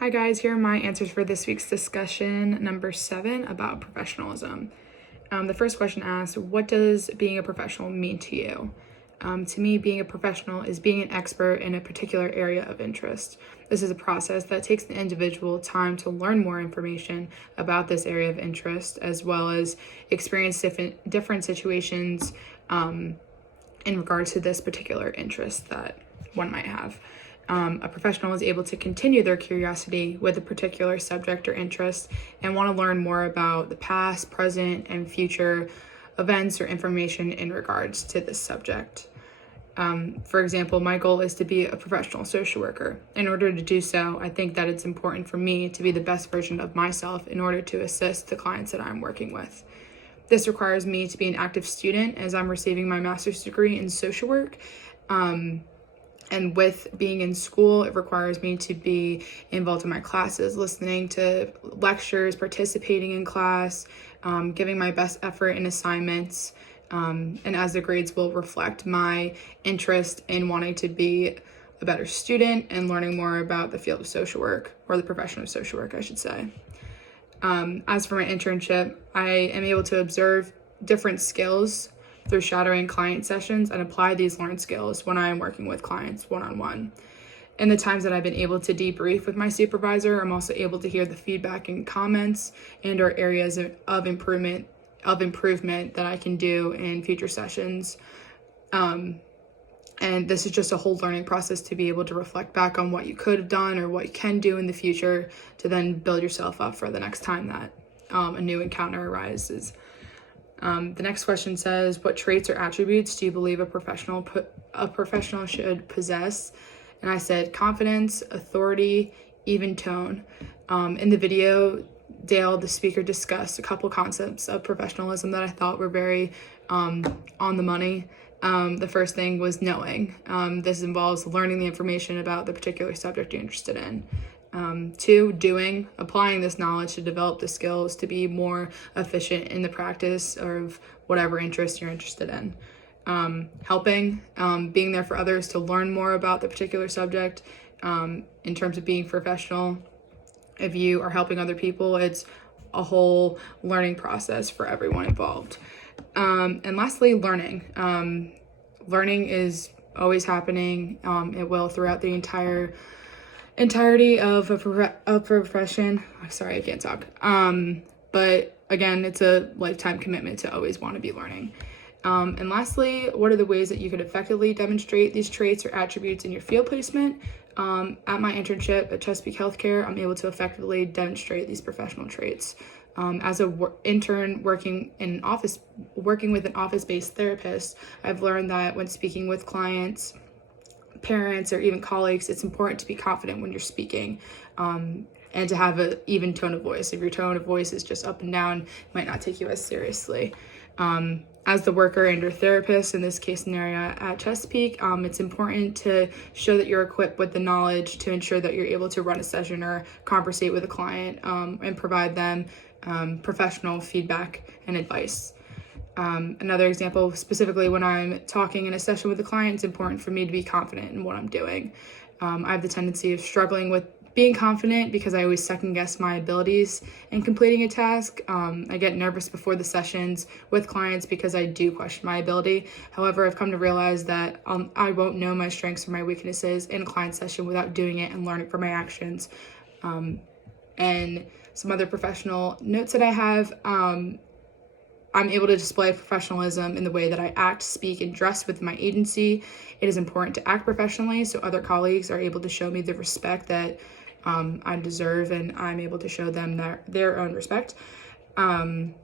Hi guys, here are my answers for this week's discussion number 7 about professionalism. The first question asks, what does being a professional mean to you? To me, being a professional is being an expert in a particular area of interest. This is a process that takes the individual time to learn more information about this area of interest, as well as experience different situations in regards to this particular interest that one might have. A professional is able to continue their curiosity with a particular subject or interest and want to learn more about the past, present, and future events or information in regards to this subject. For example, my goal is to be a professional social worker. In order to do so, I think that it's important for me to be the best version of myself in order to assist the clients that I'm working with. This requires me to be an active student as I'm receiving my master's degree in social work. And with being in school, it requires me to be involved in my classes, listening to lectures, participating in class, giving my best effort in assignments, and as the grades will reflect my interest in wanting to be a better student and learning more about the field of social work, or the profession of social work, I should say. As for my internship, I am able to observe different skills through shadowing client sessions and apply these learned skills when I am working with clients one-on-one. In the times that I've been able to debrief with my supervisor, I'm also able to hear the feedback and comments and or areas of improvement that I can do in future sessions. And this is just a whole learning process to be able to reflect back on what you could have done or what you can do in the future to then build yourself up for the next time that a new encounter arises. The next question says, what traits or attributes do you believe a professional should possess? And I said confidence, authority, even tone. In the video, Dale, the speaker, discussed a couple concepts of professionalism that I thought were very on the money. The first thing was knowing. This involves learning the information about the particular subject you're interested in. 2, doing, applying this knowledge to develop the skills to be more efficient in the practice of whatever interest you're interested in. Helping, being there for others to learn more about the particular subject. In terms of being professional, if you are helping other people, it's a whole learning process for everyone involved. And lastly, learning. Learning is always happening. It will throughout the entirety of a profession. Sorry, I can't talk. But again, it's a lifetime commitment to always want to be learning. And lastly, what are the ways that you could effectively demonstrate these traits or attributes in your field placement? At my internship at Chesapeake Healthcare, I'm able to effectively demonstrate these professional traits. As an intern working with an office-based therapist, I've learned that when speaking with clients, parents, or even colleagues, it's important to be confident when you're speaking, and to have an even tone of voice. If your tone of voice is just up and down, it might not take you as seriously. As the worker and your therapist, in this case scenario at Chesapeake, it's important to show that you're equipped with the knowledge to ensure that you're able to run a session or conversate with a client, and provide them professional feedback and advice. Another example, specifically when I'm talking in a session with a client, it's important for me to be confident in what I'm doing. I have the tendency of struggling with being confident because I always second guess my abilities in completing a task. I get nervous before the sessions with clients because I do question my ability. However, I've come to realize that I won't know my strengths or my weaknesses in a client session without doing it and learning from my actions. And some other professional notes that I have, I'm able to display professionalism in the way that I act, speak, and dress with my agency. It is important to act professionally so other colleagues are able to show me the respect that I deserve, and I'm able to show them their own respect. The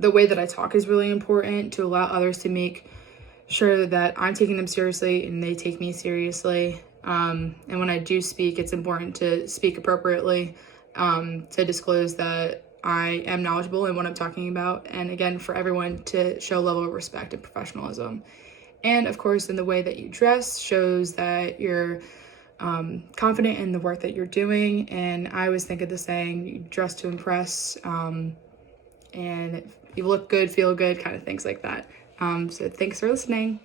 way that I talk is really important to allow others to make sure that I'm taking them seriously and they take me seriously. And when I do speak, it's important to speak appropriately, to disclose that I am knowledgeable in what I'm talking about, and again, for everyone to show a level of respect and professionalism. And of course, in the way that you dress shows that you're confident in the work that you're doing. And I always think of the saying, you dress to impress, and you look good, feel good, kind of things like that. So thanks for listening.